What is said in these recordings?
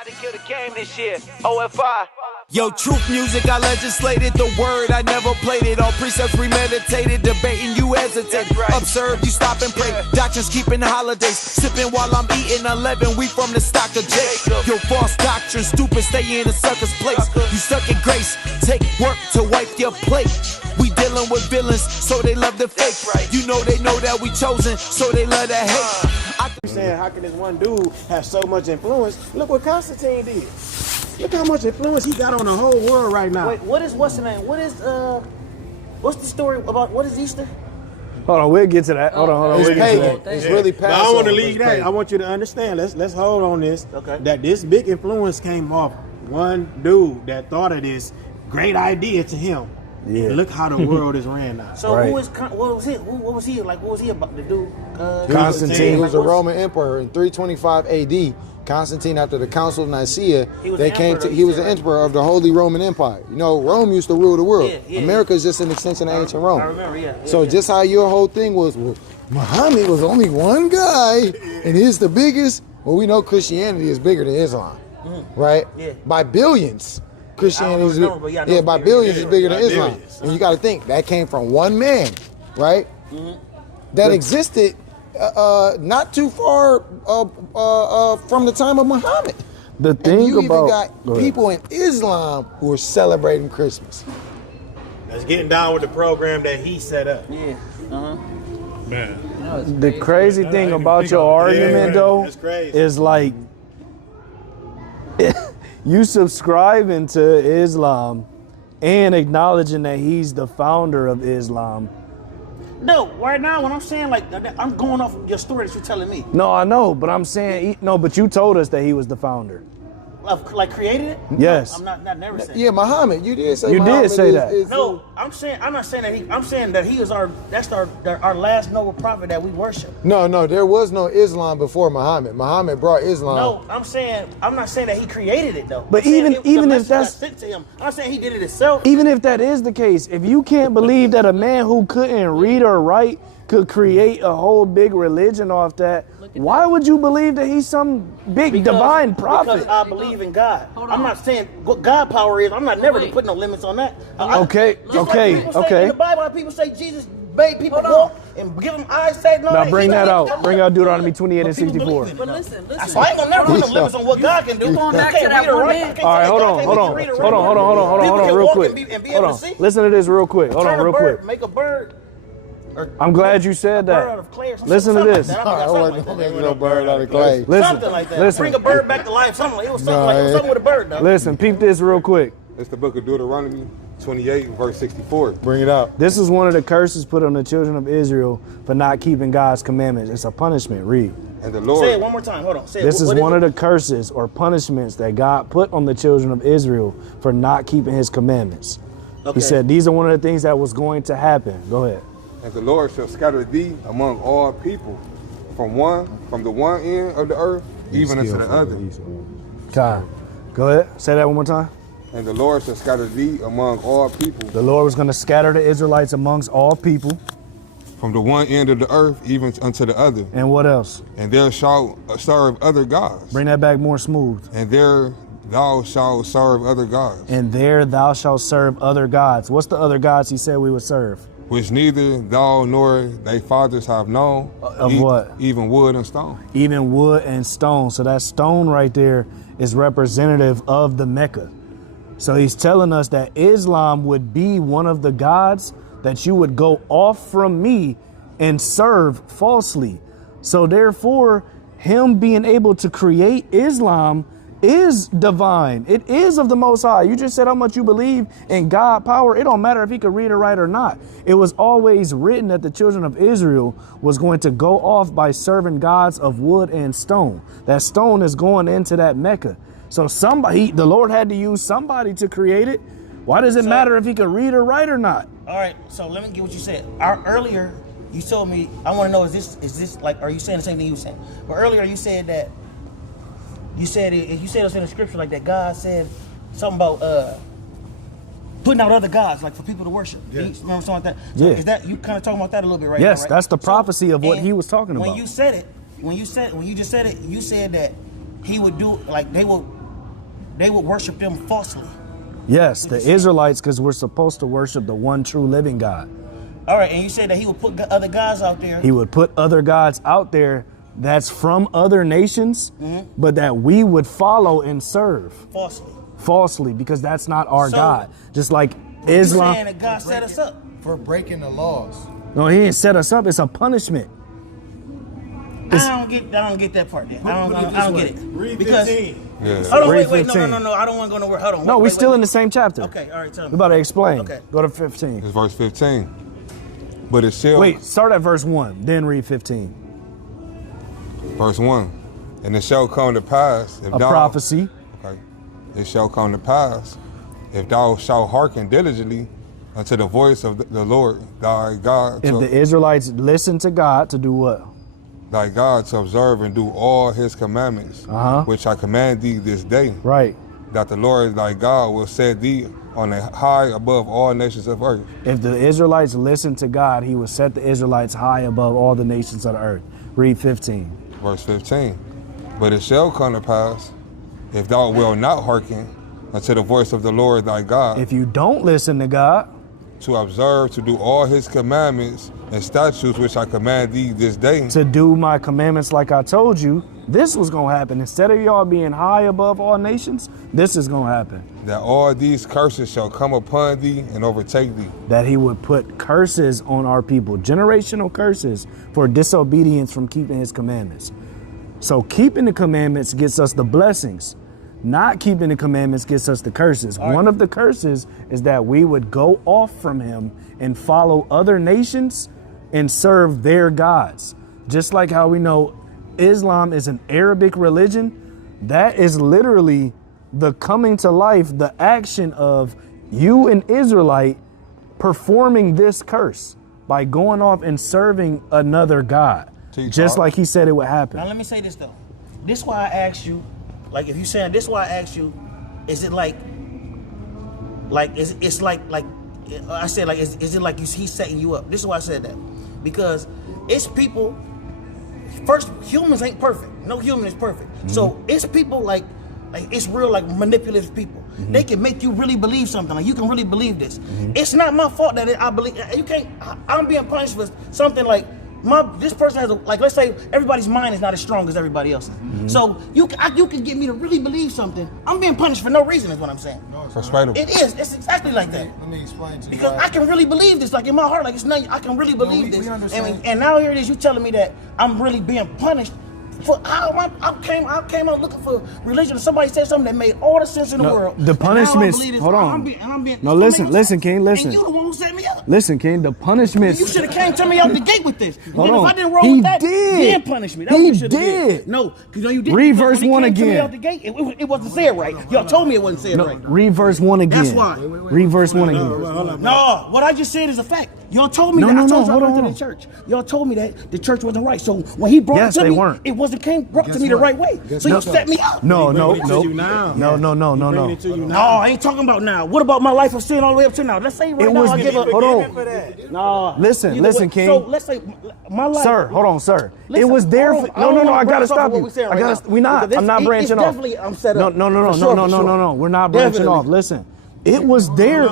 Everybody kill the game this year. O.F.I. Yo, truth music, I legislated the word, I never played it. All precepts premeditated, debating, you hesitate. Right. Observe, you stop and pray. Doctrines keeping holidays, sipping while I'm eating 11. We from the stock of Jacob. Yo, false doctrine, stupid, stay in a sucker's place. You stuck in grace, take work to wipe your plate. We dealing with villains, so they love the fake. Right. You know they know that we chosen, so they love to hate. You're saying, how can this one dude have so much influence? Look what Constantine did. Look how much influence he got on the whole world right now. Wait, what's the name? What's the story about? What is Easter? Hold on, we'll get to that. Hold on. It's We'll get to pagan. that. It's really But Passover. I want to leave that. I want you to understand. Let's hold on this. Okay. That this big influence came off one dude that thought of this great idea to him. Yeah. And look how the world is ran now. So Right. what was he? What was he like? What was he about to do? Constantine. He was a Like, Roman emperor in 325 AD. Constantine, after the Council of Nicaea, He was they the came emperor, to. you He was said, the right? emperor of the Holy Roman Empire. You know, Rome used to rule the world. Yeah. America is just an extension of ancient Rome. I remember, yeah. So just how your whole thing was, well, Muhammad was only one guy, and he's the biggest. Well, we know Christianity is bigger than Islam, right? Yeah. By billions. Christianity is I don't know the number, but yeah, I know by it's bigger. billions is bigger than By Islam. billions. And you got to think that came from one man, right? That existed not too far from the time of Muhammad. The And thing you even about got go ahead. people in Islam who are celebrating Christmas. Let's get down with the program that he set up. Yeah. The crazy thing about your argument, though, That's crazy. is like you subscribing to Islam and acknowledging that he's the founder of Islam. No, right now when I'm saying like I'm going off your story that you're telling me. No, I know, but I'm saying no. But you told us that he was the founder. Of like created it? Yes. No, I'm not never saying. Yeah, Muhammad. You did say You did Muhammad say that. No, I'm not saying that I'm saying that he is our last noble prophet that we worship. No, there was no Islam before Muhammad. Muhammad brought Islam. No, I'm not saying that he created it though. But I'm saying even the if message that's- got sent to him, I'm not saying he did it himself. Even if that is the case, if you can't believe that a man who couldn't read or write could create a whole big religion off that, why would you believe that he's some big divine prophet? Because I believe in God. I'm not saying what God power is. I'm not never put no limits on that. Okay, Just like okay, people say okay. in the Bible, how people say Jesus made people walk and give them eyesight. Now bring that out. Bring out Deuteronomy 28 and 64. But listen. So I ain't gonna never put no limits on what God can do. You going You back can't to that read or one write. man. I can't All right, say hold God on, can't hold make on, you read or hold on, write. hold on, hold on, hold on, People hold on, can real walk quick. and be Hold able to on. see. Listen to this real quick. Hold on, Turn a real bird, quick. make a bird. Or I'm glad you said bird out that. of clay or something. Listen to something this. Like that. I I wasn't forgot something making like no bird out of clay. that. Listen, Something like that. listen. Bring a bird back to life. Something like it was something like it was something with a bird though. Listen, peep this real quick. It's the book of Deuteronomy 28, verse 64. Bring it out. This is one of the curses put on the children of Israel for not keeping God's commandments. It's a punishment. Read. And the Lord, Say it one more time. Hold on. Say it. This is What one of it? the curses or punishments that God put on the children of Israel for not keeping his commandments. Okay. He said these are one of the things that was going to happen. Go ahead. and the Lord shall scatter thee among all people, from the one end of the earth, even unto the other. Time. Go ahead. Say that one more time. And the Lord shall scatter thee among all people, The Lord was going to scatter the Israelites amongst all people. from the one end of the earth, even unto the other. And what else? And there shalt serve other gods. Bring that back more smooth. And there thou shalt serve other gods, And there thou shalt serve other gods. What's the other gods he said we would serve? which neither thou nor thy fathers have known. Of what? Even wood and stone. Even wood and stone. So that stone right there is representative of the Mecca. So he's telling us that Islam would be one of the gods that you would go off from me and serve falsely. So therefore, him being able to create Islam is divine. It is of the Most High. You just said how much you believe in God power. It don't matter if he could read or write or not. It was always written that the children of Israel was going to go off by serving gods of wood and stone. That stone is going into that Mecca. So the Lord had to use somebody to create it. Why does it matter if he could read or write or not? All right, so let me get what you said. Earlier, you told me, I want to know, is this like, are you saying the same thing you were saying? But earlier you said that, you said us in the scripture like that God said something about putting out other gods, like for people to worship. Yeah. You remember something like that? So Yeah. Is that, you kind of talking about that a little bit right Yes, now, right? that's the prophecy of what and he was talking about. When you just said it, you said that he would do, like they would they would worship them falsely. Yes, the Israelites, because we're supposed to worship the one true living God. All right, and you said that he would put other gods out there. He would put other gods out there that's from other nations, but that we would follow and serve. Falsely, because that's not our God. Just like Islam. You're saying that God set us up for breaking the laws. No, he didn't set us up. It's a punishment. I don't get that part there. I don't get it. Read because 15. Yeah. Hold on, Read wait, 15. no. I don't want to go nowhere. Hold on. No, we're wait, still wait. in the same chapter. Okay, all right, tell me. We're about to explain. Okay. Go to 15. It's verse 15. But it shall. Wait, start at verse 1, then read 15. Verse 1. And it shall come to pass if A prophecy. Okay. It shall come to pass if thou shalt hearken diligently unto the voice of the Lord thy God. If the Israelites listen to God to do what? Thy God to observe and do all his commandments, which I command thee this day. Right. That the Lord thy God will set thee on a high above all nations of earth. If the Israelites listen to God, he will set the Israelites high above all the nations of the earth. Read 15. Verse 15. But it shall come to pass, if thou wilt not hearken unto the voice of the Lord thy God. If you don't listen to God, to observe, to do all his commandments and statutes which I command thee this day. To do my commandments like I told you, this was going to happen. Instead of y'all being high above all nations, this is going to happen. That all these curses shall come upon thee and overtake thee. That he would put curses on our people, generational curses for disobedience from keeping his commandments. So keeping the commandments gets us the blessings. Not keeping the commandments gets us the curses. One of the curses is that we would go off from him and follow other nations and serve their gods. Just like how we know Islam is an Arabic religion, that is literally the coming to life, the action of you, an Israelite, performing this curse by going off and serving another God. Just like he said it would happen. Now let me say this though. This is why I asked you, like if you're saying this is why I asked you, is it like it's like I said like is it like he's setting you up? This is why I said that. Because it's people, first, humans ain't perfect. No human is perfect. So it's people like it's real like manipulative people. They can make you really believe something. Like you can really believe this. It's not my fault that I believe you can't. I'm being punished for something like this person has let's say everybody's mind is not as strong as everybody else's. So you can get me to really believe something. I'm being punished for no reason is what I'm saying. Frustrating. It is. It's exactly like that. Let me explain to you. Because I can really believe this, like in my heart, like it's nothing. I can really believe this. And now here it is, you telling me that I'm really being punished for I came out looking for religion. And somebody said something that made all the sense in the world. The punishments. Hold on. No, listen, King. Listen. And you the one who set me up. Listen, King. The punishments. You should have came to me out the gate with this. Hold on. If I didn't roll with that, then punish me. That's what you should have did. No, because you didn't. Read verse 1 To me again. out the gate, it wasn't said right. Y'all told me it wasn't said right. Read verse 1 again. That's why. Read verse 1 again. No, what I just said is a fact. Y'all told me that. I told you I went to the church. Y'all told me that the church wasn't right. So when he brought it to me, it wasn't brought to me the right way. So you set me up. No. No. I ain't talking about now. What about my life of sin all the way up to now? Let's say right now I give up. Hold on. No. Listen, King. So let's say my life. Sir, hold on, sir. Listen, it was there. No. I gotta stop you. I'm not branching off. Definitely, I'm set up. No. We're not branching off. Listen, it was there.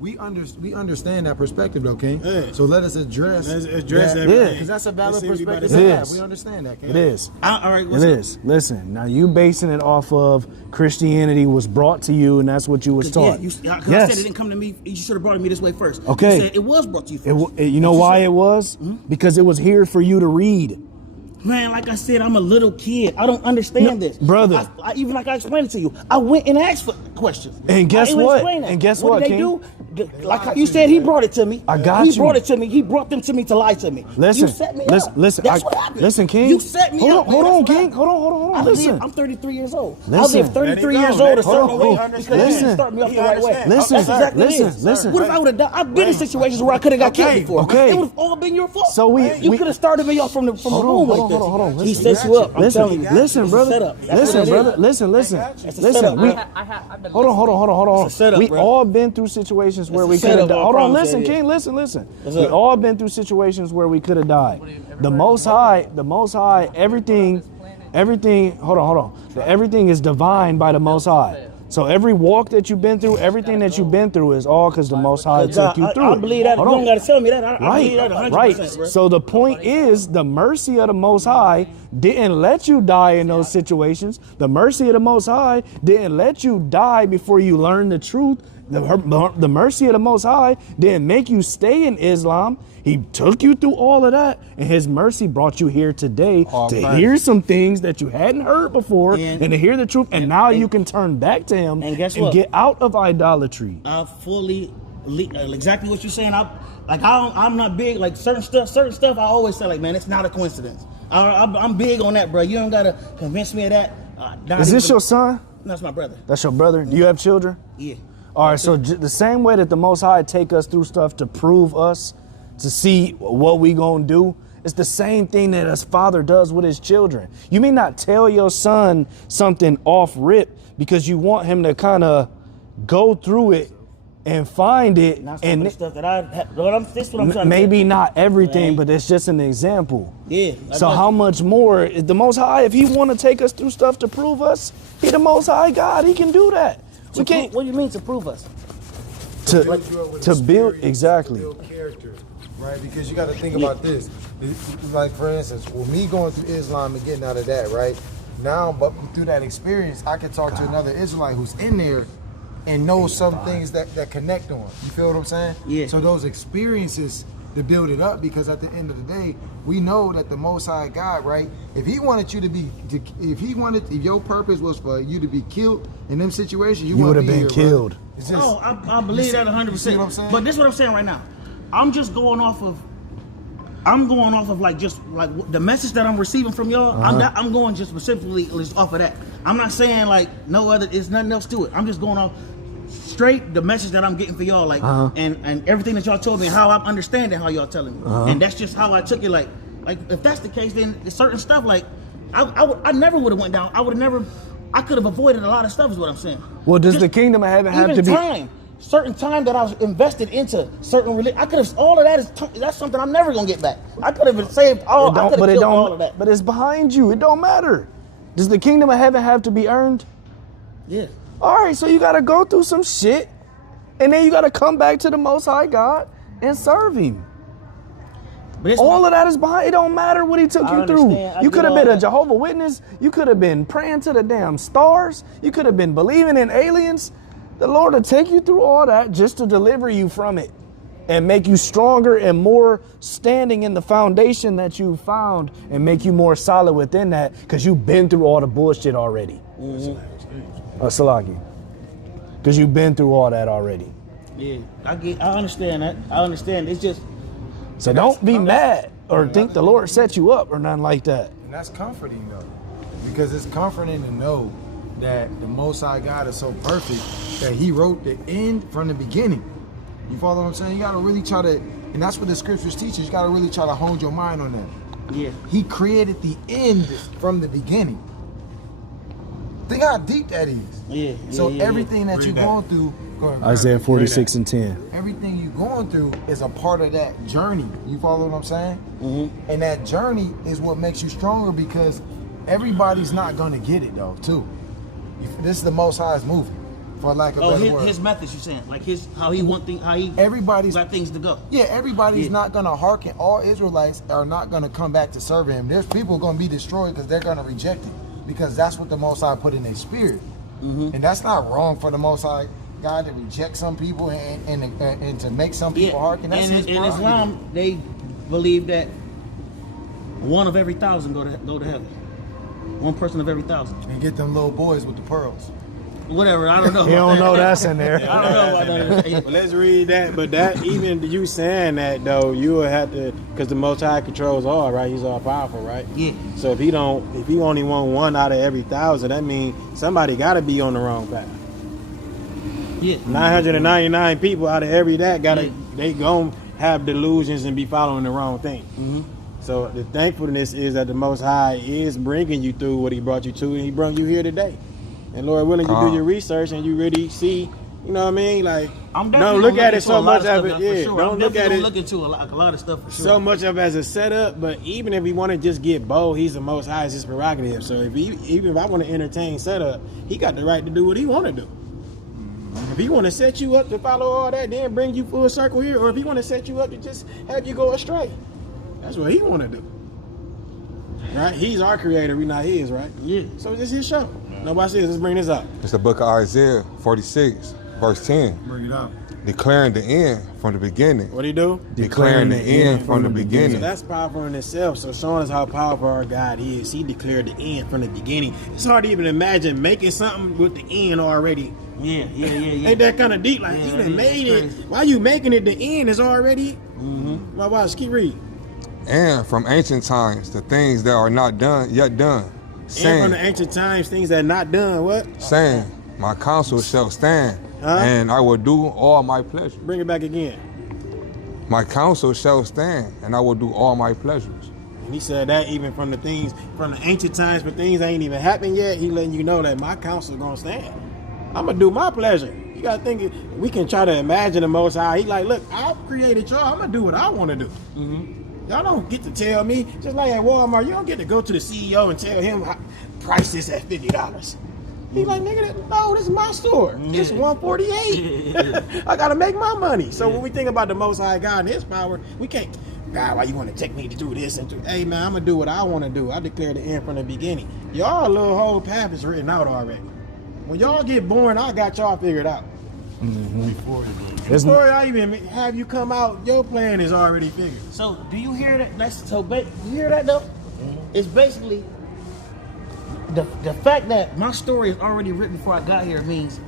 We understand that perspective though, King. Yeah. So let us address that. Yeah, because that's a valid perspective to have. We understand that, King. It is. All right. It is. Listen, now you basing it off of Christianity was brought to you, and that's what you was taught. Yeah, I said it didn't come to me. You should have brought it me this way first. Okay. You said it was brought to you first. You know why it was? Because it was here for you to read. Man, like I said, I'm a little kid. I don't understand this. Brother. Even like I explained it to you, I went and asked for questions. And guess what? What did they do? Like how you said, he brought it to me. I got you. He brought it to me. He brought them to me to lie to me. Listen. You set me up. Listen. That's what happened. Listen, King. You set me up. Hold on, King. Hold on. Listen. I'm 33 years old. Listen. I lived 33 years old a certain way because you Listen. didn't start me off the right way. Listen. That's exactly what it is. Listen. What if I would have done? I've been in situations where I could have got killed before. Okay. It would have all been your fault. So you could have started me off from the room like this. Hold on. He set you up. I'm telling you. Listen, brother. Listen. Hold on. We all been through situations where we could have died. Hold on, listen, King. Listen. We all been through situations where we could have died. The Most High, everything. Hold on. Everything is divine by the Most High. So every walk that you've been through, everything that you've been through is all because the Most High took you through I it. believe that. Hold You on. don't got to tell me that. I believe that 100%, Right. bro. So the point is, the mercy of the Most High didn't let you die in those situations. The mercy of the Most High didn't let you die before you learned the truth. The mercy of the Most High didn't make you stay in Islam. He took you through all of that, and his mercy brought you here today to hear some things that you hadn't heard before and to hear the truth. And now you can turn back to him and guess and what? get out of idolatry. I fully, exactly what you're saying. I'm not big, like certain stuff I always say, like, man, it's not a coincidence. I'm big on that, bro. You don't got to convince me of that. Is this your son? That's my brother. That's your brother? Do you have children? Yeah. All right, so the same way that the Most High take us through stuff to prove us, to see what we gonna do, it's the same thing that his father does with his children. You may not tell your son something off rip because you want him to kind of go through it and find it. Not some of the stuff that this is what I'm trying to maybe say. not everything, but it's just an example. Yeah. So how much more is the Most High? If he want to take us through stuff to prove us, he the Most High God. He can do that. We can't. What do you mean to prove us? To build exactly. Build character, right? Because you got to think about this. Like for instance, with me going through Islam and getting out of that, right? Now, but through that experience, I can talk to another Israelite who's in there and knows some things that connect on. You feel what I'm saying? Yeah. So those experiences to build it up, because at the end of the day, we know that the Most High God, right? If he wanted you to be, if your purpose was for you to be killed in them situations, you would have be been here, killed. Bro. It's just, No, I believe that 100%. You see what I'm saying? But this is what I'm saying right now. I'm going off of like just like the message that I'm receiving from y'all. I'm going just specifically just off of that. I'm not saying like no other. It's nothing else to it. I'm just going off straight the message that I'm getting for y'all, like and everything that y'all told me, how I'm understanding how y'all telling me, and that's just how I took it. Like if that's the case, then certain stuff like I never would have went down. I could have avoided a lot of stuff. Is what I'm saying. Well, does the kingdom of heaven have to be certain time that I was invested into certain religion? I could have all of that that's something I'm never gonna get back. I could have saved all. I could have killed all of that. But it's behind you. It don't matter. Does the kingdom of heaven have to be earned? Yeah. All right, so you got to go through some shit, and then you got to come back to the Most High God and serve Him. All of that is behind. It don't matter what He took you through. You could have been a Jehovah's Witness. You could have been praying to the damn stars. You could have been believing in aliens. The Lord will take you through all that just to deliver you from it and make you stronger and more standing in the foundation that you found and make you more solid within that because you've been through all the bullshit already. Salaki. Because you've been through all that already. Yeah, I understand that. I understand. It's just. So don't be mad or think the Lord set you up or nothing like that. And that's comforting though. Because it's comforting to know that the Most High God is so perfect that He wrote the end from the beginning. You follow what I'm saying? You gotta really try to, and that's what the scriptures teach. You gotta really try to hold your mind on that. Yeah. He created the end from the beginning. Think how deep that is. Yeah. So everything that you're going through, Isaiah 46 and 10. everything you're going through is a part of that journey. You follow what I'm saying? Mm-hmm. And that journey is what makes you stronger because everybody's not gonna get it though, too. This is the Most High's movie, for lack of better word. His methods, you're saying, like how he want things, how he everybody's got things to go. Yeah, everybody's not gonna hearken. All Israelites are not gonna come back to serve Him. There's people gonna be destroyed because they're gonna reject Him. Because that's what the Most High put in their spirit. And that's not wrong for the Most High God to reject some people and to make some people hearken. That's His in prerogative. Islam, they believe that 1 of every 1,000 go to heaven. 1 person of every 1,000. And get them little boys with the pearls. Whatever, I don't know. You don't know that's in there. I don't know about that. Well, let's read that. But that, even you saying that though, you will have to, because the Most High controls all, right? He's all powerful, right? Yeah. So if he only want 1 out of every 1,000, that means somebody got to be on the wrong path. Yeah. 999 people out of every they gonna have delusions and be following the wrong thing. Mm-hmm. So the thankfulness is that the Most High is bringing you through what He brought you to, and He brought you here today. And Lord willing, you do your research and you really see You know what I mean? Like, I'm don't definitely look gonna at it into so a lot much of of stuff it. now, for Yeah, sure. don't I'm look definitely at gonna it look into a lot of stuff for sure. so much of it as a setup. But even if we want to just get bold, he's the Most High, it's his prerogative. So even if I want to entertain setup, he got the right to do what he want to do. If he want to set you up to follow all that, then bring you full circle here, or if he want to set you up to just have you go astray, that's what he want to do. Right? He's our creator, we not his, right? Yeah. So this is his show. Nobody says, let's bring this up. It's the book of Isaiah 46, verse 10. Bring it up. Declaring the end from the beginning. What he do? Declaring the end from the So beginning. that's powerful in itself. So showing us how powerful our God is. He declared the end from the beginning. It's hard to even imagine making something with the end already. Yeah. Ain't that kind of deep? Like, you done made it. Crazy. Why you making it? The end is already. Well, watch, keep reading. And from ancient times, the things that are not done, yet done. And Saying, from the ancient times, things that are not done. What? saying, my counsel shall stand, Huh? and I will do all my pleasure. Bring it back again. My counsel shall stand, and I will do all my pleasures. And he said that even from the things, from the ancient times, but things ain't even happened yet, he letting you know that my counsel is going to stand. I'm going to do my pleasure. You got to think, we can try to imagine the Most High. He like, look, I created y'all. I'm going to do what I want to do. Y'all don't get to tell me, just like at Walmart, you don't get to go to the CEO and tell him, price this at $50. He like, nigga, no, this is my store. It's $148. I gotta make my money. So when we think about the Most High God and his power, we can't, God, why you want to take me to do this and do, hey man, I'm gonna do what I want to do. I declare the end from the beginning. Y'all little whole path is written out already. When y'all get born, I got y'all figured out. Before I even have you come out, your plan is already figured. So do you hear that? You hear that though? It's basically the fact that my story is already written before I got here means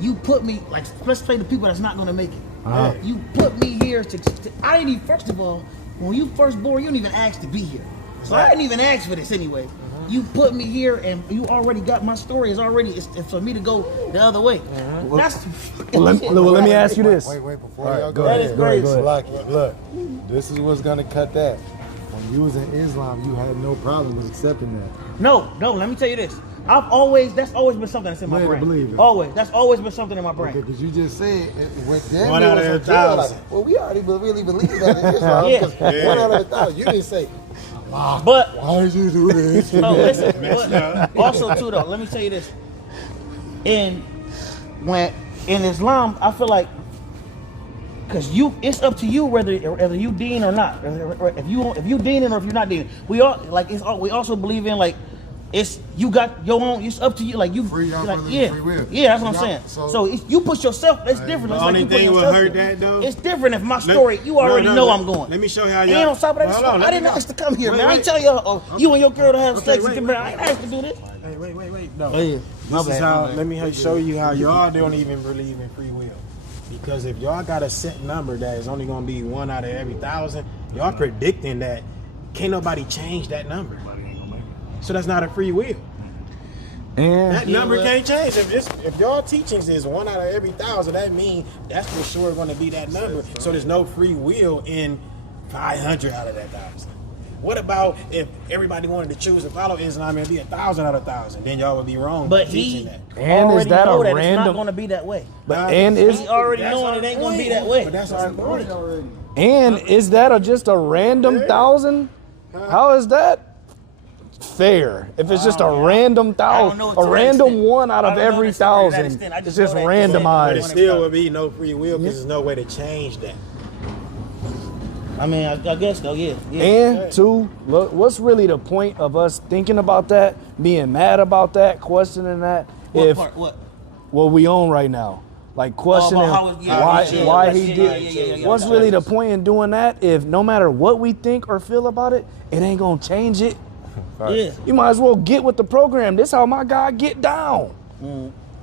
you put me, like, let's play the people that's not gonna make it. You put me here to I didn't even, first of all, when you first born, you didn't even ask to be here. So I didn't even ask for this anyway. You put me here and you already got my story is already, it's for me to go the other way. That's Let me ask you this. Wait, before y'all go go ahead, ahead. go ahead, go ahead. Salaki, look, this is what's gonna cut that. When you was in Islam, you had no problem with accepting that. No, let me tell you this. That's always been something that's in my Better brain. believe it. Always. That's always been something in my brain. Okay, because you just said with them, 1 out of 1,000. Well, we already really believe that in Islam. Yeah. 'Cause 1 out of 1,000. You didn't say, But why did you do this? no, listen. But also too though, let me tell you this. In Islam, I feel like, because it's up to you whether you deen or not. If you deening or if you're not deening. We also believe in, like, it's, you got your own, it's up to you, like, you Free your like, will, yeah, free will. yeah, that's what I'm Yeah, saying. so- So if you push yourself, that's different. The It's like only you put thing will yourself hurt there. that, though. It's different if my story, you already know I'm going. Let me show you how And y'all. on top of that, Hold on, I let didn't me ask to come here, Wait, man. I wait. ain't tell y'all, you and your girl to have sex. wait, I ain't asked to do this. Wait. No. Oh, yeah. My This is bad, how, my bad. let me show you how y'all don't even believe in free will. Because if y'all got a set number that is only going to be 1 out of every 1,000, y'all predicting that can't nobody change that number. So that's not a free will. And That number can't change. If y'all teachings is 1 out of every 1,000, that means that's for sure going to be that number. So there's no free will in 500 out of that 1,000. What about if everybody wanted to choose to follow Islam and be 1,000 out of 1,000? Then y'all would be wrong But for he teaching that. And is already that know a that it's not random? going to be that way. But and is He already That's knowing our it ain't going to be point. that way. But that's our point. And is that just a random 1,000? How is that fair? If it's just a random I don't 1,000, know a to that random extent. 1 out I of don't know every to that 1,000, extent. I it's just just know that. But it randomized. still would be no free will because there's no way to change that. I mean, I guess though, yeah. And two, look, what's really the point of us thinking about that, being mad about that, questioning that? What if part? What? what we own right now, like questioning how it- yeah, why yeah, why yeah, he yeah, did. yeah, What's yeah. really the point in doing that if no matter what we think or feel about it, it ain't gonna change it? Yeah. You might as well get with the program. This how my God get down.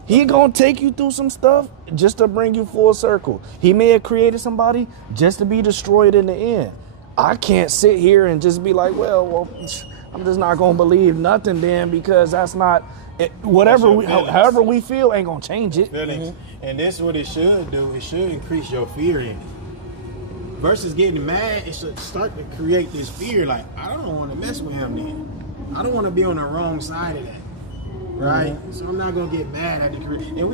He gonna take you through some stuff just to bring you full circle. He may have created somebody just to be destroyed in the end. I can't sit here and just be like, well, I'm just not gonna believe nothing then because that's not whatever That's your we, feelings. however we feel ain't gonna change it. Feelings. And this is what it should do. It should increase your fear in it. Versus getting mad, it should start to create this fear. Like, I don't want to mess with him then. I don't want to be on the wrong side of that. Right? So I'm not gonna get mad at the creator. And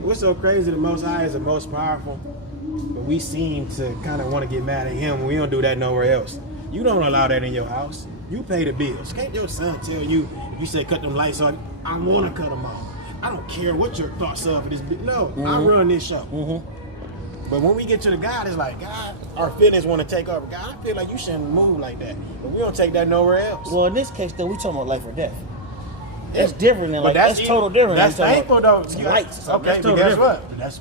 What's so crazy? The Most High is the most powerful, but we seem to kind of want to get mad at him when we don't do that nowhere else. You don't allow that in your house. You pay the bills. Can't your son tell you, if you say cut them lights off, I want to cut them off. I don't care what your thoughts are for this. No, I run this show. But when we get to the God, it's like, God, our feelings want to take over. God, I feel like you shouldn't move like that. But we don't take that nowhere else. Well, in this case, though, we talking about life or death. That's different than But like that's total different. That's than thankful though. some lights. Or something. Okay, That's but guess different. what? That's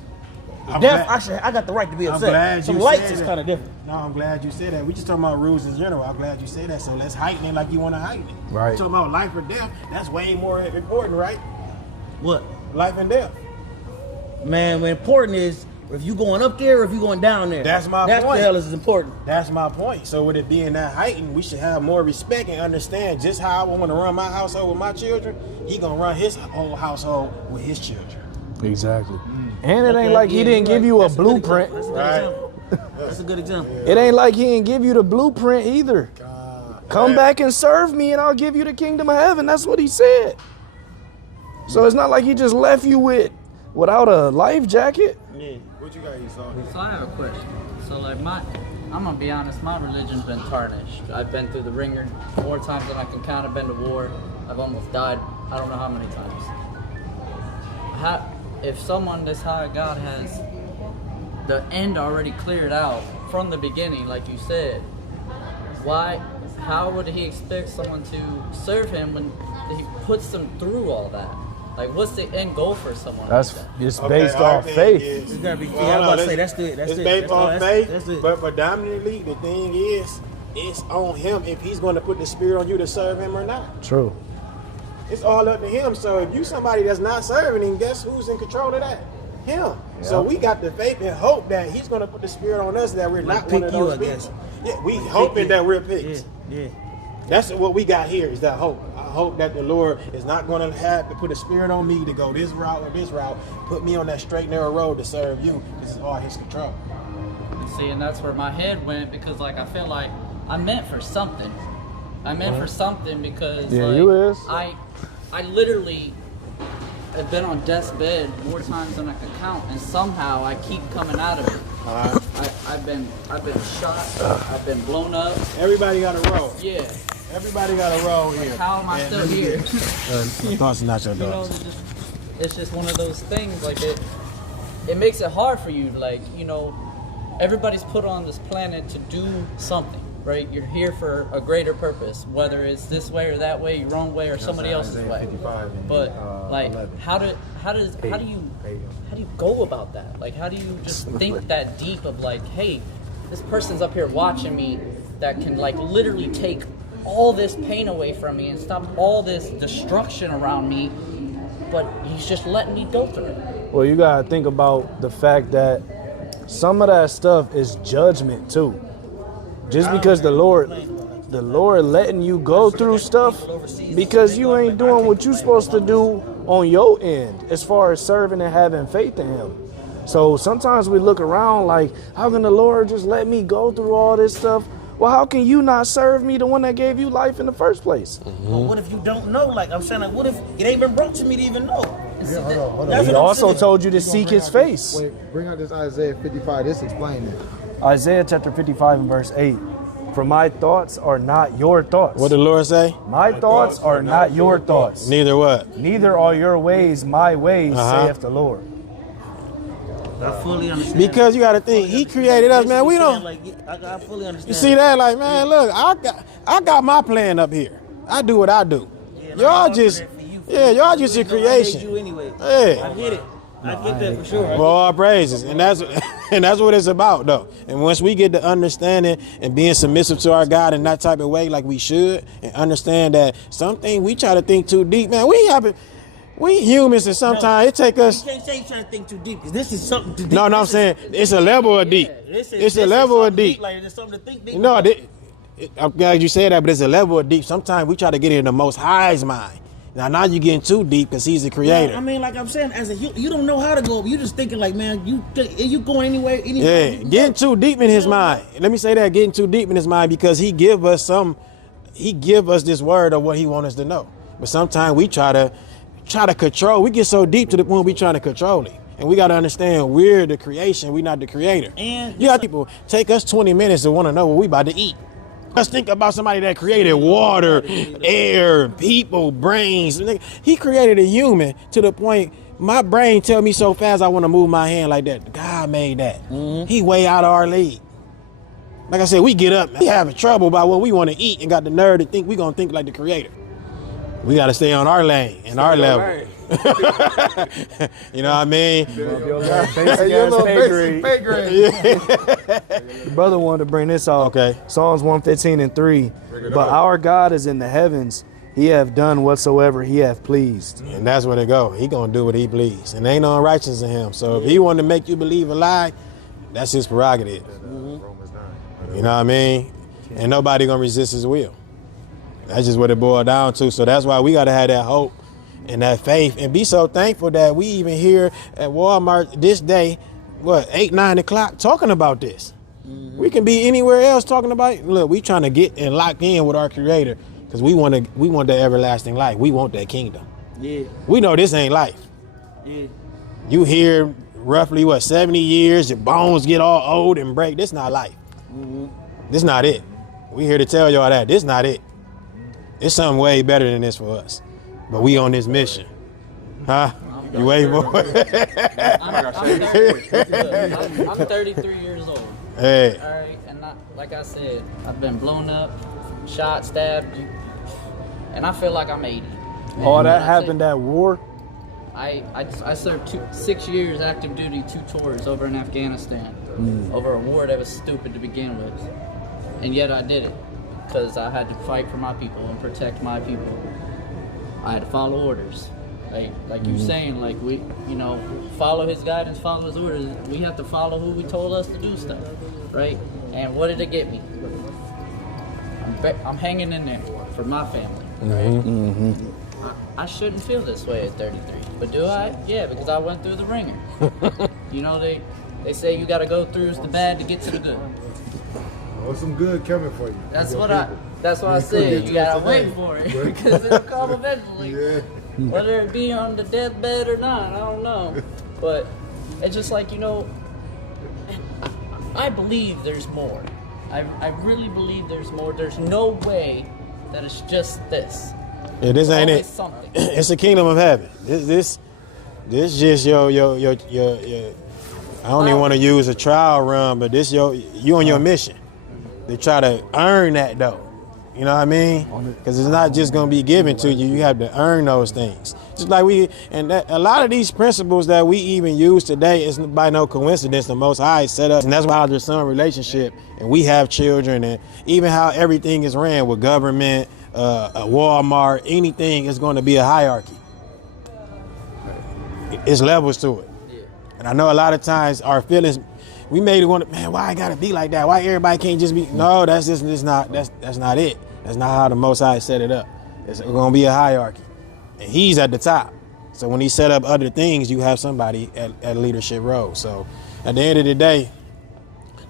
Death. I got the right to be I'm upset. glad Some you lights said is that. kind of different. No, I'm glad you said that. We just talking about rules in general. I'm glad you said that. So let's heighten it like you want to heighten it. Right. Talking about life or death. That's way more important, right? What? Life and death. Man, what important is if you going up there or if you going down there. That's my That's point. the hell is important. That's my point. So with it being that heightened, we should have more respect and understand just how I want to run my household with my children. He gonna run his whole household with his children. Exactly. And it ain't like he didn't give you a blueprint. That's a good example. It ain't like he didn't give you the blueprint either. Come back and serve me and I'll give you the kingdom of heaven. That's what he said. So it's not like he just left you without a life jacket. Yeah. What you got, Esau? So I have a question. So like I'm gonna be honest, my religion's been tarnished. I've been through the ringer more times than I can count. I've been to war. I've almost died. I don't know how many times. If someone this high God has the end already cleared out from the beginning, like you said, how would he expect someone to serve him when he puts them through all that? Like, what's the end goal for someone? It's based our off thing faith. is- It's gotta be. Well, Yeah, I'm no, about to say that's it. That's it's it. based That's on all. faith, That's it. but predominantly the thing is, it's on him if he's going to put the spirit on you to serve him or not. True. It's all up to him. So if you somebody that's not serving him, guess who's in control of that? Him. So we got the faith and hope that he's going to put the spirit on us that we're not one of pick you, those I people. guess. Yeah, we hoping that we're picked. Yeah. That's what we got here is that hope. I hope that the Lord is not going to have to put a spirit on me to go this route or this route. Put me on that straight narrow road to serve you. This is all his control. See, and that's where my head went because, like, I feel like I'm meant for something. I'm meant for something because, Yeah, like, you is. I literally have been on death's bed more times than I can count, and somehow I keep coming out of it. I've been shot. I've been blown up. Everybody got a roll. Yeah. Everybody got a roll here. How am I still here? My thoughts are not your You know, thoughts. it's just one of those things. Like it makes it hard for you. Like, you know, everybody's put on this planet to do something, right? You're here for a greater purpose, whether it's this way or that way, your own way or somebody else's way. But like, how do you go about that? Like, how do you just think that deep of like, hey, this person's up here watching me that can like literally take all this pain away from me and stop all this destruction around me, but he's just letting me go through it. Well, you gotta think about the fact that some of that stuff is judgment too. Just because the Lord letting you go through stuff because you ain't doing what you supposed to do on your end as far as serving and having faith in him. So sometimes we look around like, how can the Lord just let me go through all this stuff? Well, how can you not serve me, the one that gave you life in the first place? But what if you don't know? Like I'm saying, like what if it ain't been brought to me to even know? Hold That's He what I'm also saying. told you to We gonna seek bring his out this- face. Wait, bring out this Isaiah 55. This explain it. Isaiah chapter 55 and verse 8. For my thoughts are not your thoughts. What did the Lord say? My thoughts are not your thoughts. Neither what? Neither are your ways my ways, saith the Lord. I fully understand. Because you got to think, he created us, man. We don't. Like, I fully understand. You see that? Like, man, look, I got my plan up here. I do what I do. Y'all just, y'all just your creation. You anyway. Yeah. I get it. I get that for sure. For all praises, and that's what it's about, though. And once we get to understanding and being submissive to our God in that type of way, like we should, and understand that something we try to think too deep, man. We humans, and sometimes it take us. You can't say you're trying to think too deep because this is something too deep. No, I'm saying it's a level of deep. It's a level of deep. Like there's something to think deep. No, I'm glad you said that, but it's a level of deep. Sometimes we try to get in the Most High's mind. Now you're getting too deep because he's the creator. I mean, like I'm saying, as a you don't know how to go. You just thinking like, man, you going anywhere. Yeah, getting too deep in his mind. Let me say that, getting too deep in his mind because he give us this word of what he wants us to know. But sometimes we try to control. We get so deep to the point we trying to control him. And we got to understand we're the creation, we not the creator. And you got people take us 20 minutes to want to know what we about to eat. Let's think about somebody that created water, air, people, brains. He created a human to the point my brain tell me so fast I want to move my hand like that. God made that. He way out of our league. Like I said, we get up, we having trouble about what we want to eat and got the nerve to think we going to think like the creator. We got to stay on our lane and our level. You know what I mean? The brother wanted to bring this out. Okay. Psalms 115:3. But our God is in the heavens. He hath done whatsoever he hath pleased. And that's where they go. He going to do what he please. And ain't no unrighteousness in him. So if he want to make you believe a lie, that's his prerogative. You know what I mean? And nobody going to resist his will. That's just what it boiled down to. So that's why we got to have that hope and that faith and be so thankful that we even here at Walmart this day, 8, 9 o'clock talking about this. We can be anywhere else talking about it. Look, we trying to get and lock in with our creator because we want the everlasting life. We want that kingdom. Yeah. We know this ain't life. Yeah. You here roughly 70 years, your bones get all old and break. This not life. This not it. We here to tell y'all that. This not it. It's something way better than this for us. But we on this mission. Huh? You waiting for it? I'm 33 years old. Hey. All right, and like I said, I've been blown up, shot, stabbed, and I feel like I'm 80. All that happened at war? I served 6 years active duty, 2 tours over in Afghanistan, over a war that was stupid to begin with. And yet I did it, because I had to fight for my people and protect my people. I had to follow orders. Like you saying, like we, follow his guidance, follow his orders. We have to follow who he told us to do stuff, right? And what did it get me? I'm hanging in there for my family, right? I shouldn't feel this way at 33, but do I? Yeah, because I went through the ringer. They say you got to go through the bad to get to the good. Oh, some good coming for you. That's what I said. You gotta wait for it because it'll come eventually. Yeah. Whether it be on the deathbed or not, I don't know. But it's just like, I believe there's more. I really believe there's more. There's no way that it's just this. Yeah, this ain't it. Something. It's the kingdom of heaven. This just your. I don't even want to use a trial run, but you on your mission. They try to earn that though. You know what I mean? Because it's not just going to be given to you. You have to earn those things. Just like a lot of these principles that we even use today is by no coincidence the Most High set up. And that's why there's some relationship and we have children and even how everything is ran with government, a Walmart, anything is going to be a hierarchy. It's levels to it. And I know a lot of times our feelings, we made it want to, man, why I gotta be like that? Why everybody can't just be? No, that's not it. That's not how the Most High set it up. It's gonna be a hierarchy, and He's at the top. So when He set up other things, you have somebody at a leadership role. So at the end of the day,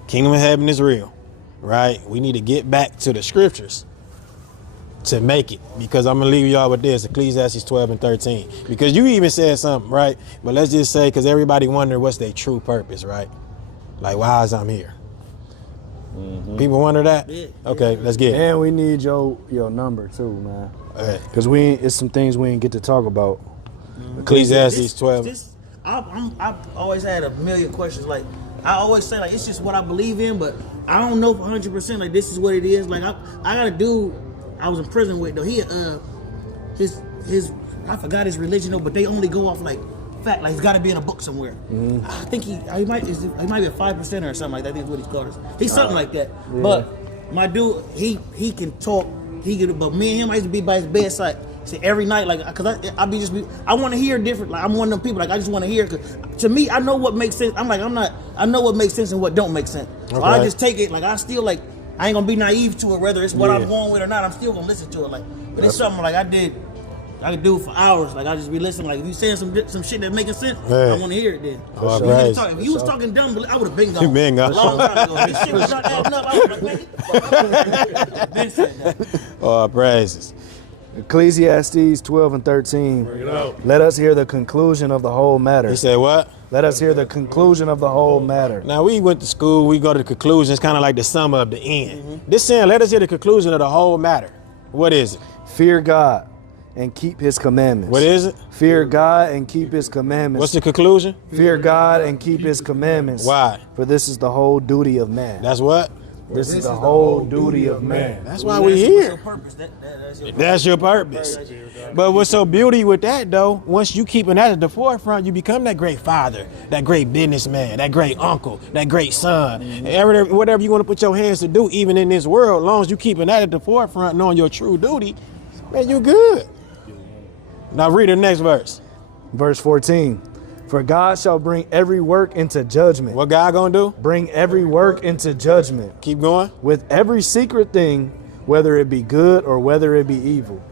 Kingdom of Heaven is real, right? We need to get back to the scriptures to make it, because I'm gonna leave y'all with this, Ecclesiastes 12:13, because you even said something, right? But let's just say, because everybody wonder what's their true purpose, right? Like, why is I'm here? People wonder that? Okay, let's get it. And we need your number too, man. Because it's some things we ain't get to talk about. Ecclesiastes 12. I've always had a million questions. Like, I always say, like, it's just what I believe in, but I don't know for 100%, like, this is what it is. Like, I got a dude I was in prison with, though. He, his I forgot his religion, though, but they only go off, like, fact, like, it's got to be in a book somewhere. I think he might be a 5% or something like that. I think is what he's called. He's something like that. Yeah. But my dude, he can talk. But me and him, I used to be by his bedside. See, every night, like, cause I want to hear different. Like, I'm one of them people. Like, I just want to hear. Cause to me, I know what makes sense. I know what makes sense and what don't make sense. So okay. I just take it. Like, I still I ain't gonna be naive to it. Whether it's what I'm going with or not, I'm still gonna listen to it. Like, but it's something like I could do it for hours. Like, I just be listening. Like, if you saying some shit that making sense, I want to hear it then. If you was talking dumb, I would have been gone. Been gone. A long time ago. This shit was not adding up. I would have been said that. Oh, praises. Ecclesiastes 12 and 13. Let us hear the conclusion of the whole matter. He said what? Let us hear the conclusion of the whole matter. Now, we went to school, we go to the conclusion. It's kind of like the sum of the end. This saying, let us hear the conclusion of the whole matter. What is it? Fear God and keep his commandments. What is it? Fear God and keep his commandments. What's the conclusion? Fear God and keep his commandments. Why? For this is the whole duty of man. That's what? This is the whole duty of man. That's why we're here. Purpose. That's your purpose. But what's so beauty with that, though, once you keeping that at the forefront, you become that great father, that great businessman, that great uncle, that great son. And whatever you want to put your hands to do, even in this world, as long as you keeping that at the forefront, knowing your true duty, man, you good. Now read the next verse. Verse 14. For God shall bring every work into judgment. What God gonna do? Bring every work into judgment. Keep going. With every secret thing, whether it be good or whether it be evil.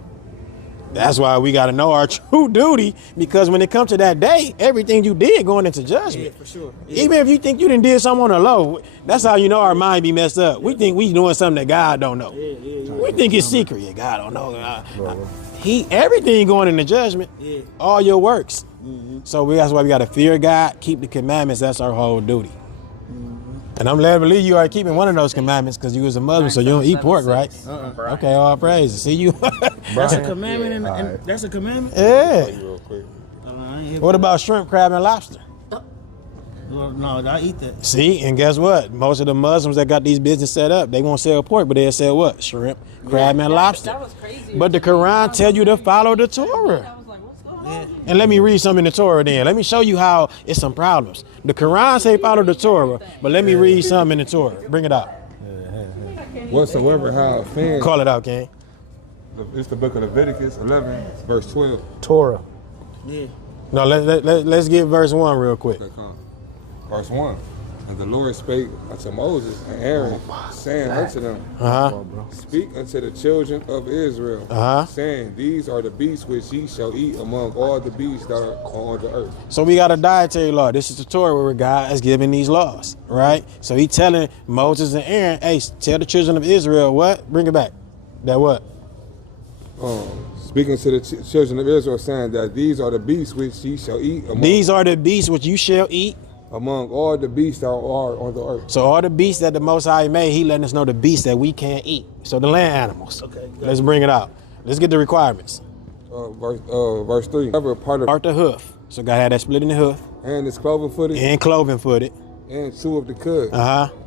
That's why we got to know our true duty, because when it comes to that day, everything you did going into judgment. Yeah, for sure. Yeah. Even if you think you done did something on the low, that's how you know our mind be messed up. We think we doing something that God don't know. We think it's secret. Yeah, God don't know. Everything going into judgment. Yeah. All your works. So that's why we got to fear God, keep the commandments. That's our whole duty. And I'm glad to believe you are keeping one of those commandments because you was a Muslim, so you don't eat pork, right? Okay, all praises. See you. That's a commandment, and that's a commandment? Yeah. Real quick. What about shrimp, crab, and lobster? Well, no, I eat that. See, and guess what? Most of the Muslims that got these business set up, they won't sell pork, but they'll sell what? Shrimp, crab, and lobster. That was crazy. But the Quran tell you to follow the Torah. I was like, what's going on? And let me read something in the Torah then. Let me show you how it's some problems. The Quran say follow the Torah, but let me read something in the Torah. Bring it out. Whatsoever how offend. Call it out, King. It's the book of Leviticus 11, verse 12. Torah. Yeah. No, let's get verse 1 real quick. Verse 1. And the Lord spake unto Moses and Aaron, saying unto them, Speak unto the children of Israel, saying, These are the beasts which ye shall eat among all the beasts that are on the earth. So we got a dietary law. This is the Torah where God is giving these laws, right? So he telling Moses and Aaron, hey, tell the children of Israel what? Bring it back. That what? Speaking to the children of Israel, saying that these are the beasts which ye shall eat These are the beasts which you shall eat among all the beasts that are on the earth. So all the beasts that the Most High made, he letting us know the beasts that we can't eat. So the land animals. Okay. Let's bring it out. Let's get the requirements. Verse 3. Every part the hoof. So God had that split in the hoof. And is cloven footed. And cloven footed. And two of the cud.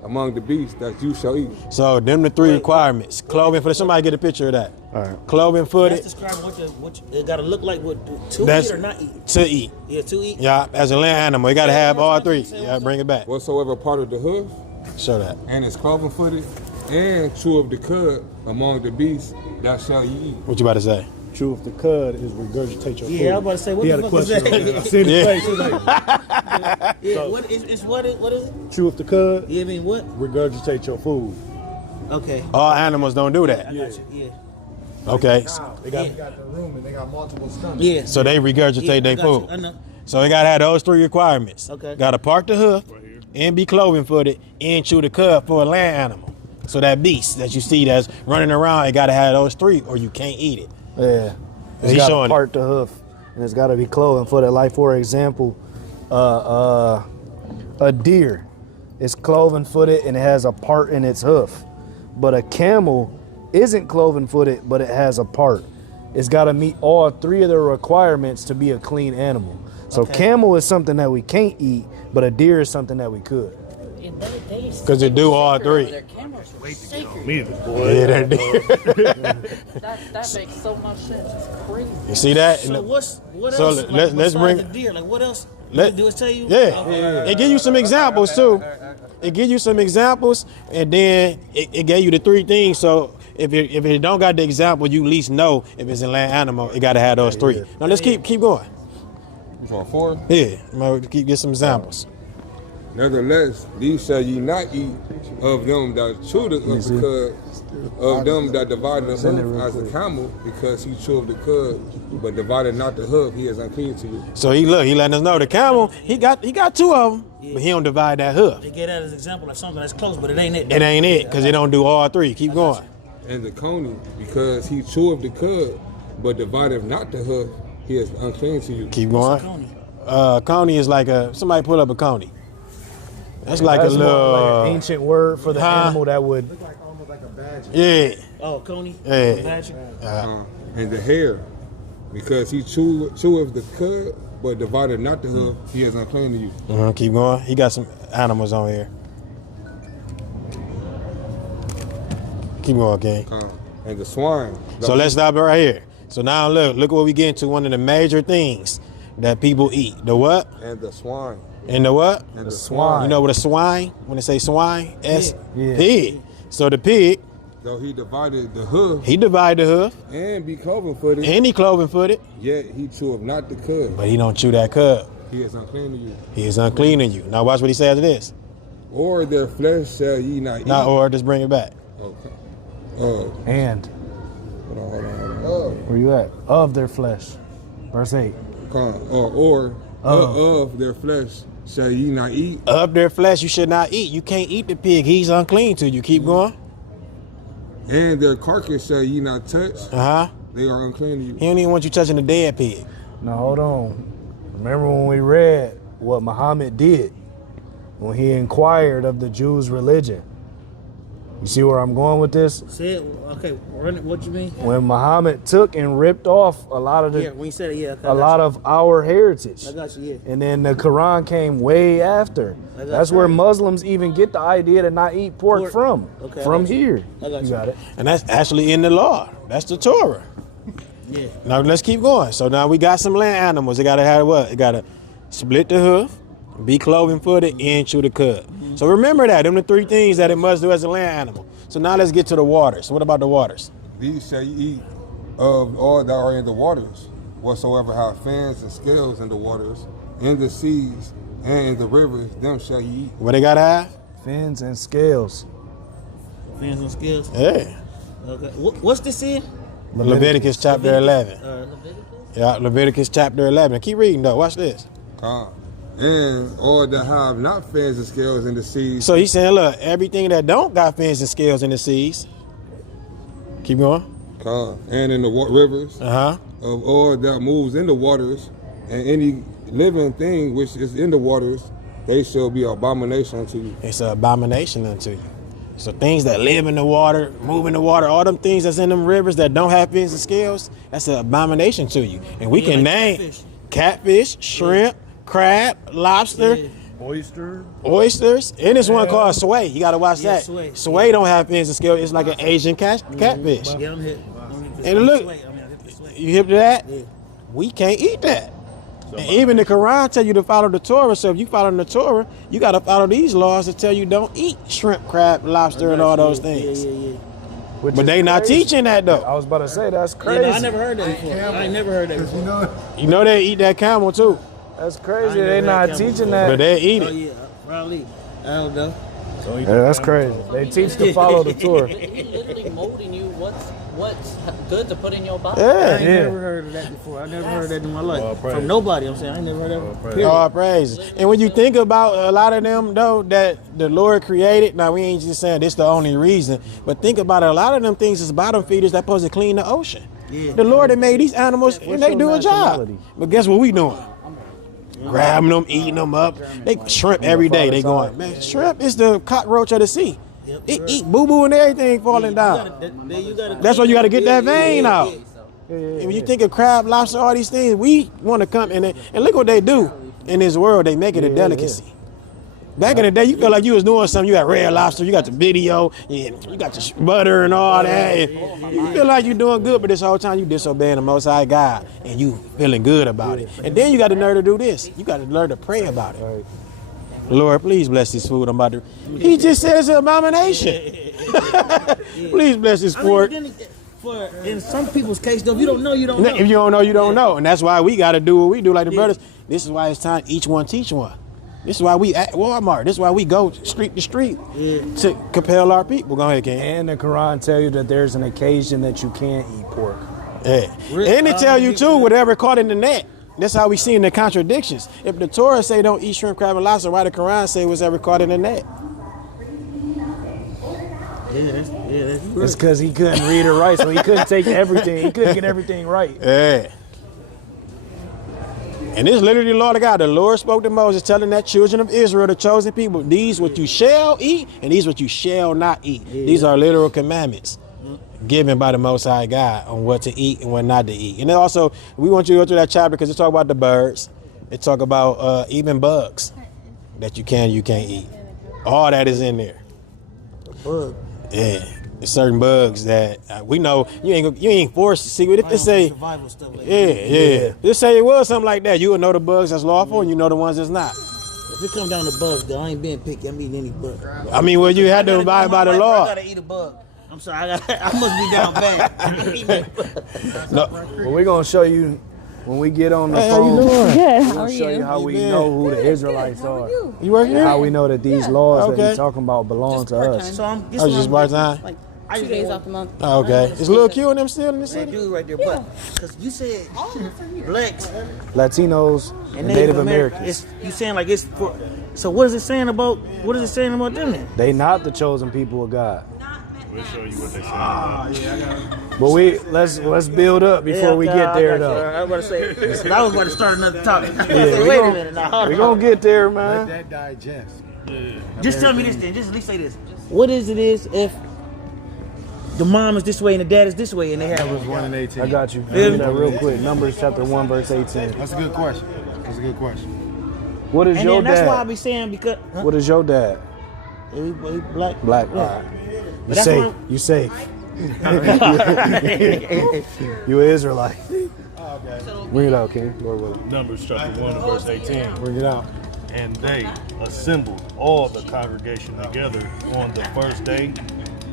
Among the beasts that you shall eat. So them the three requirements. Cloven footed. Somebody get a picture of that. All right. Cloven footed. That's describing what it gotta look like to eat or not eat. To eat. Yeah, to eat. Yeah, as a land animal, you gotta have all three. Yeah, bring it back. Whatsoever part of the hoof. Show that. And is cloven footed. And two of the cud among the beasts that shall ye eat. What you about to say? Chew of the cud is regurgitate your food. Yeah, I was about to say, what the fuck is that? I seen his face. He was like, Yeah, what is it? chew of the cud, Yeah, I mean, what? regurgitate your food. Okay. All animals don't do that. I got you. Yeah. Okay. They got the room and they got multiple stomachs. Yeah. So they regurgitate their I got you. food. I know. So they gotta have those three requirements. Okay. Gotta park the hoof and be cloven footed and chew the cud for a land animal. So that beast that you see that's running around, it gotta have those three or you can't eat it. Yeah. It's He's got showing to part the hoof, and it's got to be cloven footed. Like, for example, a deer is cloven footed and it has a part in its hoof. But a camel isn't cloven footed, but it has a part. It's got to meet all three of the requirements to be a clean animal. So camel is something that we can't eat, but a deer is something that we could. Because they do all three. Their cameras were sacred. Yeah, that deer. That makes so much sense. It's crazy. You see that? So what So else? let's besides bring- the deer. Like, what else? Let- do it tell you? Yeah. It give you some examples too. It give you some examples, and then it gave you the three things. So if it don't got the example, you at least know if it's a land animal, it got to have those three. Now let's keep going. You want 4? Yeah, I'm gonna get some examples. Nevertheless, these shall ye not eat of them that chew the cud, of them that divide the hoof as a camel, because he chewed the cud, but divided not the hoof, he is unclean to you. So he letting us know the camel, he got two of them, but he don't divide that hoof. They get that as an example of something that's close, but it ain't it. It ain't it, because it don't do all three. Keep going. And the coney, because he chewed the cud, but divideth not the hoof, he is unclean to you. Keep going. Coney is like somebody pull up a coney. That's like That's a more little like an ancient word for the animal that would. Almost like a badger. Yeah. Oh, coney. Yeah. And the hair, because he cheweth the cud, but divideth not the hoof, he is unclean to you. Keep going. He got some animals on here. Keep going, King. And the swine. So let's stop it right here. So now look what we get into, one of the major things that people eat. The what? And the swine. And the what? And the swine. You know what a swine? When they say swine? Yeah. Pig. So the pig, Though he divided the hoof he divided the hoof, and be cloven footed, and he cloven footed, yet he cheweth not the cud. but he don't chew that cud. He is unclean to you. He is unclean to you. Now watch what he says to this. Or their flesh shall ye not eat. Not or, just bring it back. Okay. And Hold on. where you at? Of their flesh. Verse 8. Of their flesh shall ye not eat. Of their flesh you should not eat. You can't eat the pig. He's unclean to you. Keep going. And their carcass shall ye not touch. They are unclean to you. He don't even want you touching the dead pig. Now hold on. Remember when we read what Muhammad did when he inquired of the Jews' religion? You see where I'm going with this? Say it. Okay, run it. What you mean? When Muhammad took and ripped off a lot of the, When you said it, yeah. Okay, a lot of our heritage. I got you. Yeah. And then the Quran came way after. That's where Muslims even get the idea to not eat pork from. Okay, from here. I got You got it. And that's actually in the law. That's the Torah. Yeah. Now let's keep going. So now we got some land animals. It gotta have what? It gotta split the hoof, be cloven footed, and chew the cud. So remember that. Them the three things that it must do as a land animal. So now let's get to the waters. What about the waters? These shall ye eat of all that are in the waters, whatsoever have fins and scales in the waters, in the seas and in the rivers, them shall ye eat. What they gotta have? Fins and scales. Fins and scales. Yeah. Okay. What's this in? Leviticus chapter 11. Yeah, Leviticus chapter 11. Keep reading though. Watch this. And all that have not fins and scales in the seas. So he's saying, look, everything that don't got fins and scales in the seas. Keep going. And in the rivers. Of all that moves in the waters, and any living thing which is in the waters, they shall be abomination unto you. It's an abomination unto you. So things that live in the water, move in the water, all them things that's in them rivers that don't have fins and scales, that's an abomination to you. And we can name catfish, shrimp, crab, lobster, oysters, and this one called sway. You gotta watch that. Sway don't have fins and scales. It's like an Asian catfish. Yeah, I'm hit. And look, you hip to that? Yeah. We can't eat that. And even the Quran tell you to follow the Torah. So if you follow the Torah, you got to follow these laws that tell you don't eat shrimp, crab, lobster, and all those things. But they not teaching that though. I was about to say that's crazy. I never heard that before. I ain't never heard that before. You know they eat that camel too. That's crazy. They not teaching that. But they eat it. Oh yeah, probably. I don't know. Yeah, that's crazy. They teach to follow the Torah. He's literally molding you what's good to put in your body. I ain't never heard of that before. I never heard that in my life. From nobody, I'm saying. I ain't never heard that. All praise. And when you think about a lot of them though that the Lord created, now we ain't just saying this the only reason, but think about it, a lot of them things is bottom feeders that supposed to clean the ocean. Yeah. The Lord that made these animals and they do a job. But guess what we doing? Grabbing them, eating them up. They shrimp every day. They going, man, shrimp is the cockroach of the sea. It eat boo-boo and everything falling down. That's why you got to get that vein out. And when you think of crab, lobster, all these things, we want to come in and look what they do in this world. They make it a delicacy. Back in the day, you felt like you was doing something. You got red lobster, you got the video, and you got the butter and all that. And you feel like you're doing good, but this whole time you disobeying the Most High God, and you feeling good about it. And then you got to learn to do this. You got to learn to pray about it. Lord, please bless this food I'm about to. He just said it's an abomination. Please bless this food. In some people's case, though, if you don't know, you don't know. If you don't know, you don't know. And that's why we got to do what we do like the brothers. This is why it's time each one teach one. This is why we at Walmart. This is why we go street to street to compel our people. Go ahead, King. And the Quran tell you that there's an occasion that you can't eat pork. Yeah. And it tell you too, whatever caught in the net. That's how we see in the contradictions. If the Torah say don't eat shrimp, crab, and lobster, why the Quran say what's ever caught in the net? that's It's because he couldn't read or write, so he couldn't take everything. He couldn't get everything right. Yeah. And this is literally the Lord of God. The Lord spoke to Moses, telling that children of Israel, the chosen people, these what you shall eat, and these what you shall not eat. Yeah. These are literal commandments given by the Most High God on what to eat and what not to eat. And then also, we want you to go through that chapter because it talk about the birds. It talk about even bugs that you can't eat. All that is in there. The bug. Yeah. Certain bugs that we know you ain't forced to see what if they say survival stuff like yeah. Just say it was something like that. You would know the bugs that's lawful and you know the ones that's not. If it comes down to bugs, though, I ain't being picky. I'm eating any bug. I mean, well, you had to abide by the law. I gotta eat a bug. I'm sorry, I must be down bad. No, well, we're gonna show you when we get on the phone. Good. How We'll are show you you? how we know who the Israelites are. You working here? How we know that these laws that he's talking about belong to us. So I'm I was just part time. Like 2 days off the month. Oh, okay. Is Lil Q and them still in the That city? dude right there, but because you said blacks Latinos and Native Americans. It's, you saying like it's for. So what is it saying about? What is it saying about them then? They not the chosen people of God. We'll show you what they say. But let's build up before we get there though. I was about to say. I was about to start another topic. Yeah, Wait a minute now. We're gonna get there, Let man. that digest. Just tell me this then. Just at least say this. What is it is if the mom is this way and the dad is this way and they have Numbers 1 and 18. I got you. Read that real quick. Numbers chapter 1 verse 18. That's a good question. That's a good question. What is And your then that's why I dad? be saying because What is your dad? he black. Black. Yeah. All right. You That's safe. why- You safe. You an Israelite. Bring it out, King. Lord willing. Numbers chapter 1 and verse 18. Bring it out. And they assembled all the congregation together on the first day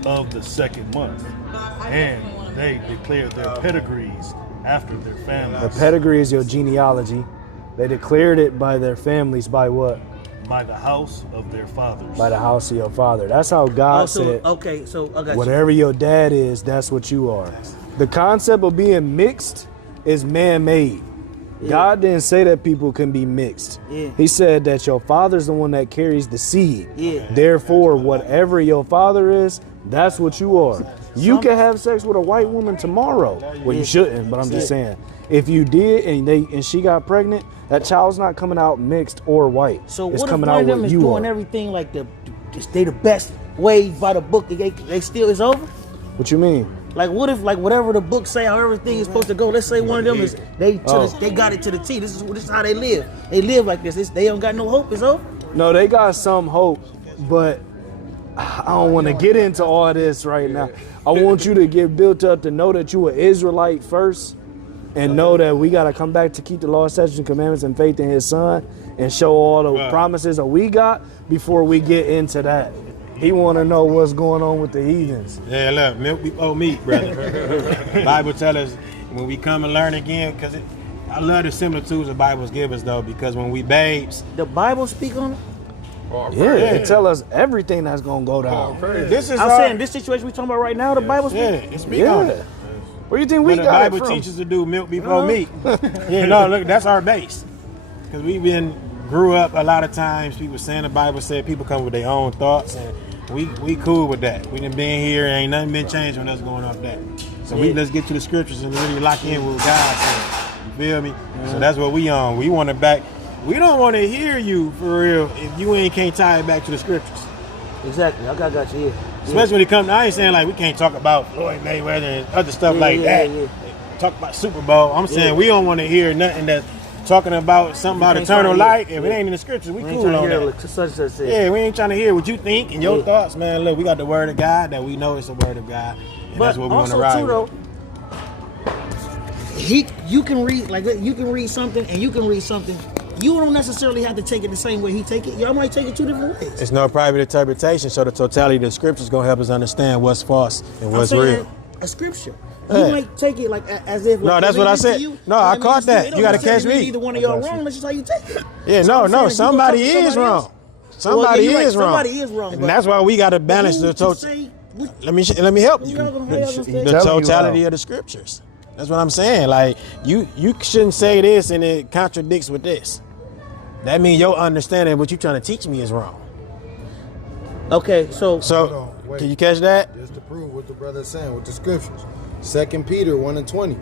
of the second month. And they declared their pedigrees after their families. The pedigree is your genealogy. They declared it by their families by what? By the house of their fathers. By the house of your father. That's how God Also, said, okay, so I got you. whatever your dad is, that's what you are. The concept of being mixed is man-made. God didn't say that people can be mixed. Yeah. He said that your father's the one that carries the seed. Yeah. Therefore, whatever your father is, that's what you are. You can have sex with a white woman tomorrow. Well, you shouldn't, but I'm just saying. If you did and she got pregnant, that child's not coming out mixed or white. So it's what if coming one out of them what is you doing are. everything like they the best way by the book? They still is over. What you mean? Like what if like whatever the book say, how everything is supposed to go? Let's say one of them is they got it to the T. This is how they live. They live like this. They don't got no hope. It's over. No, they got some hope, but I don't want to get into all this right now. I want you to get built up to know that you an Israelite first and know that we got to come back to keep the law, statutes, and commandments and faith in his son and show all the promises that we got before we get into that. He want to know what's going on with the heathens. Yeah, look, milk before meat, brother. Bible tell us when we come and learn again, because I love the similitudes the Bibles give us, though, because when we babes, The Bible speak on it. Yeah, it tell us everything that's going to go down. this is I'm our, saying this situation we talking about right now. The Bible speak. yeah, it's speak on Yeah. it. Where do you think we But the got Bible it from? teaches to do milk before meat. Yeah, no, look, that's our base. Because grew up a lot of times, people saying the Bible said people come with their own thoughts, and we cool with that. We done been here, ain't nothing been changed when us going off that. So let's get to the scriptures and really lock in with what God said. You feel me? So that's what we on. We want to back. We don't want to hear you for real if you can't tie it back to the scriptures. Exactly. I got you here. Especially when it comes. I ain't saying like we can't talk about Floyd Mayweather and other stuff like that. Talk about Super Bowl. I'm saying we don't want to hear nothing that's talking about something about eternal life. If it ain't in the scriptures, we cool on that. Yeah, we ain't trying to hear what you think and your thoughts, man. Look, we got the word of God that we know it's the word of God, and But that's what we want to also ride too, though, with. you can read something and you can read something. You don't necessarily have to take it the same way he take it. Y'all might take it two different ways. It's no private interpretation, so the totality of the scriptures gonna help us understand what's false and what's real. A scripture. Yeah. You might take it like as if. No, like, that's what I said. No, I caught that. You gotta catch me. Either one of y'all wrong. That's just how you take it. Yeah, So no, I'm saying, somebody you gonna is talk to wrong. Somebody Somebody else. is wrong. Somebody is wrong. And that's why we gotta balance the totality. Let me help you. The totality of the scriptures. That's what I'm saying. Like you shouldn't say this and it contradicts with this. That means your understanding of what you're trying to teach me is wrong. Okay, so Hold on, wait. Can you catch that? Just to prove what the brother is saying with the scriptures. 2 Peter 1:20.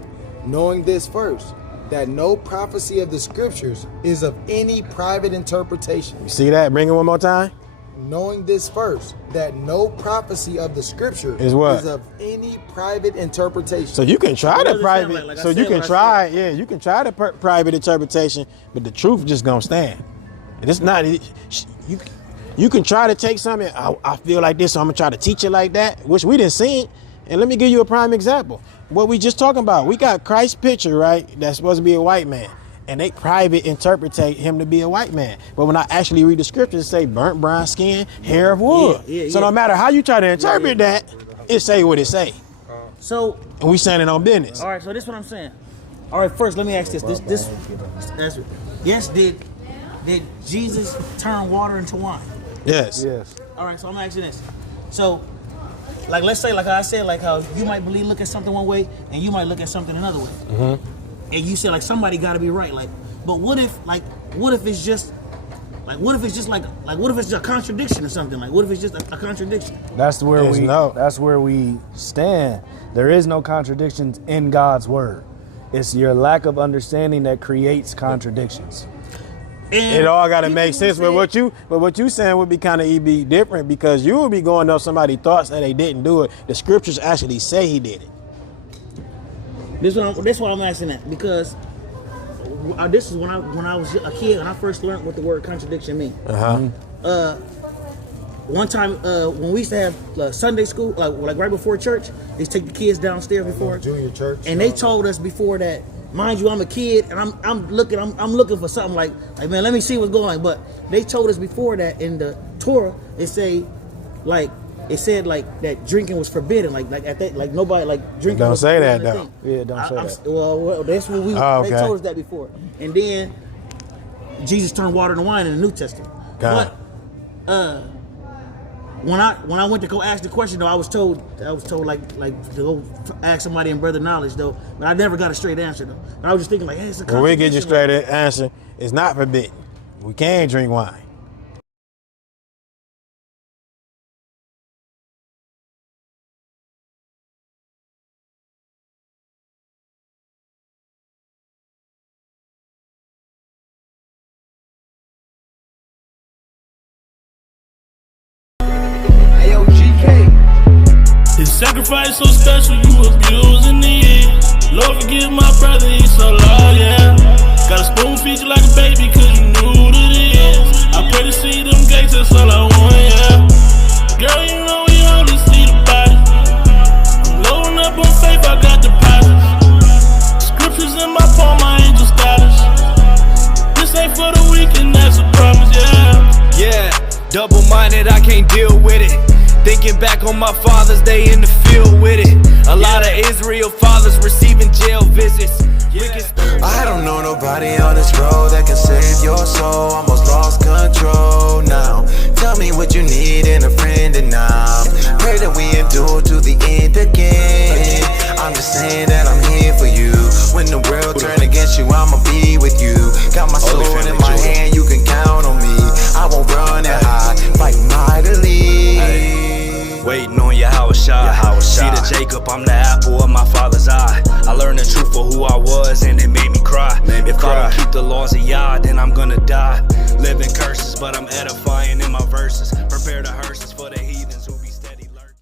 Knowing this first, that no prophecy of the scriptures is of any private interpretation. You see that? Bring it one more time. Knowing this first, that no prophecy of the scripture Is what? is of any private interpretation. So you can try What the does it private. sound like? So you can try, yeah, you can try the private interpretation, but the truth just gonna stand. And it's not. You can try to take something. I feel like this, so I'm gonna try to teach it like that, which we didn't see it. And let me give you a prime example. What we just talking about. We got Christ's picture, right? That's supposed to be a white man. And they private interpretate him to be a white man. But when I actually read the scriptures, it say burnt brown skin, hair of wood. So no matter how you try to interpret that, it say what it say. So And we standing on business. all right, so this is what I'm saying. All right, first let me ask this. Yes, did Jesus turn water into wine? Yes. Yes. All right, so I'm asking this. So, like, let's say, like I said, like how you might look at something one way and you might look at something another way. Mm-hmm. And you said like somebody got to be right. Like, but what if it's just a contradiction or something? Like, what if it's just a contradiction? That's where There's that's where we stand. There is no contradictions in God's word. It's your lack of understanding that creates contradictions. And It all got to people make sense. say- But what you saying would be kind of be different because you would be going off somebody's thoughts that they didn't do it. The scriptures actually say he did it. That's why I'm asking that, because this is when I was a kid and I first learned what the word contradiction means. One time when we used to have Sunday school, like right before church, they used to take the kids downstairs before Junior church. and they told us before that, mind you, I'm a kid and I'm looking for something like man, let me see what's going on. But they told us before that in the Torah it said that drinking was forbidden, like at that, like nobody like drinking. Don't was say that, a though. thing. Yeah, don't say that. Well, that's what we. Oh, They okay. told us that before, and then Jesus turned water into wine in the New Testament. Got But when I went to go ask the question though, I was told like to go ask somebody in brother knowledge though, but I never got a straight answer though. I was just thinking like, hey, it's a Well, we get you contradiction. straight answer. It's not forbidden. We can drink wine. His sacrifice so special, you abusing the years. Lord forgive my brother, he's so loyal, yeah. Gotta spoon feed you like a baby, cause you knew that it is. I pray to see them gates, that's all I want, yeah. Girl, you know we only see the body. I'm loading up on faith, I got deposits. Scriptures in my palm, my angel status. This ain't for the weekend, that's a promise, yeah. Yeah, double-minded, I can't deal with it. Thinking back on my fathers, they in the field with it. A lot of Israel fathers receiving jail visits. I don't know nobody on this road that can save your soul. Almost lost control now. Tell me what you need in a friend and now. Pray that we endure to the end again. I'm just saying that I'm here for you. When the world turn against you, I'ma be with you. Got my soul in my hand, you can count on me. I won't run and hide, fight mightily. Waiting on Yahweh. See the Jacob, I'm the apple of my father's eye. I learned the truth for who I was and it made me cry. If I don't keep the laws of Yah, then I'm gonna die. Living curses, but I'm edifying in my verses. Prepare the hearses for the